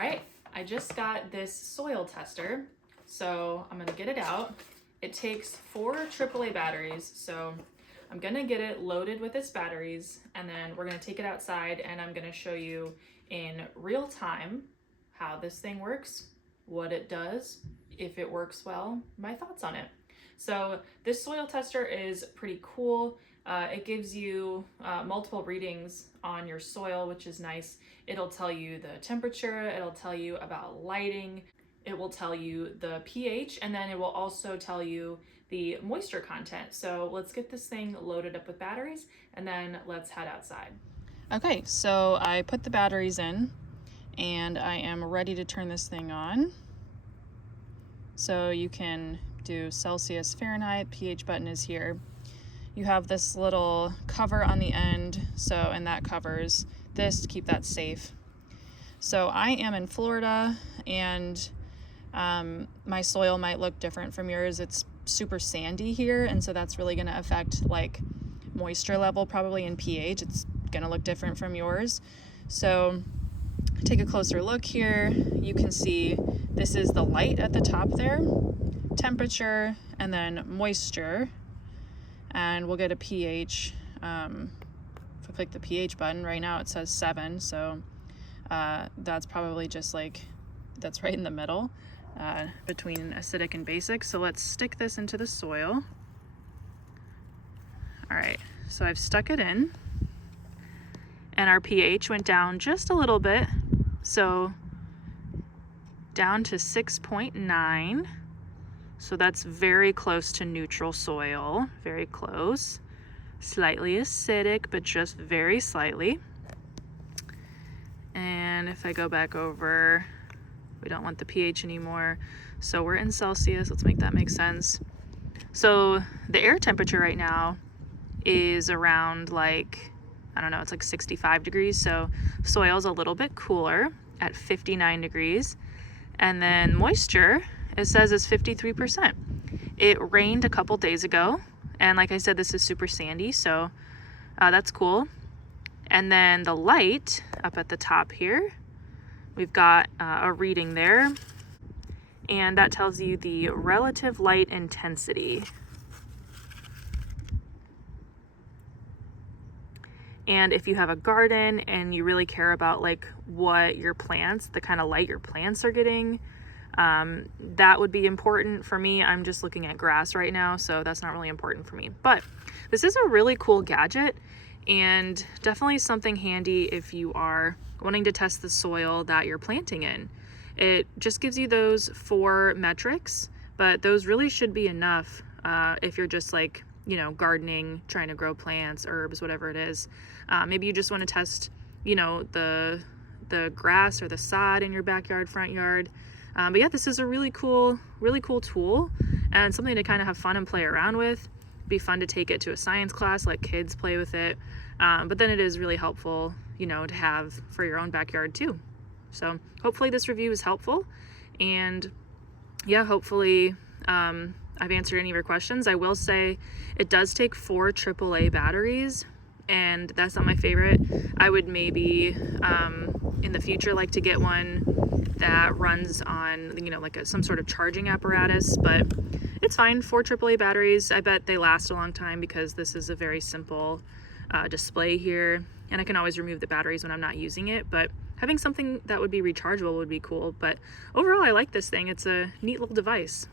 All right, I just got this soil tester, so I'm gonna get it out. It takes 4 AAA batteries, so I'm gonna get it loaded with its batteries, and then we're gonna take it outside and I'm gonna show you in real time how this thing works, what it does, if it works well, my thoughts on it. So this soil tester is pretty cool. It gives you multiple readings on your soil, which is nice. It'll tell you the temperature, it'll tell you about lighting, it will tell you the pH, and then it will also tell you the moisture content. So let's get this thing loaded up with batteries and then let's head outside. Okay, so I put the batteries in and I am ready to turn this thing on. So you can do Celsius, Fahrenheit, pH button is here. You have this little cover on the end, and that covers this to keep that safe. So I am in Florida, and my soil might look different from yours. It's super sandy here, and so that's really gonna affect like moisture level probably in pH. It's gonna look different from yours. So take a closer look here. You can see this is the light at the top there, temperature, and then moisture. And we'll get a pH. If I click the pH button, right now it says 7, so that's probably just like, that's right in the middle between acidic and basic. So let's stick this into the soil. All right, so I've stuck it in, and our pH went down just a little bit, so down to 6.9. So that's very close to neutral soil, very close. Slightly acidic, but just very slightly. And if I go back over, we don't want the pH anymore. So we're in Celsius, let's make that make sense. So the air temperature right now is around like, I don't know, it's like 65 degrees. So soil's a little bit cooler at 59 degrees. And then moisture, it says is 53%. It rained a couple days ago, and like I said, this is super sandy, so that's cool. And then the light up at the top here, we've got a reading there, and that tells you the relative light intensity. And if you have a garden and you really care about like what your plants, the kind of light your plants are getting, that would be important for me. I'm just looking at grass right now, so that's not really important for me. But this is a really cool gadget and definitely something handy if you are wanting to test the soil that you're planting in. It just gives you those 4 metrics, but those really should be enough if you're just like, you know, gardening, trying to grow plants, herbs, whatever it is. Maybe you just want to test, you know, the grass or the sod in your backyard, front yard. But yeah, this is a really cool tool and something to kind of have fun and play around with. Be fun to take it to a science class, let kids play with it. But then it is really helpful, you know, to have for your own backyard too. So hopefully this review is helpful, and yeah, hopefully I've answered any of your questions. I will say it does take 4 AAA batteries, and that's not my favorite. I would maybe in the future like to get one that runs on, you know, like some sort of charging apparatus, but it's fine. 4 AAA batteries. I bet they last a long time because this is a very simple display here, and I can always remove the batteries when I'm not using it, but having something that would be rechargeable would be cool. But overall, I like this thing. It's a neat little device.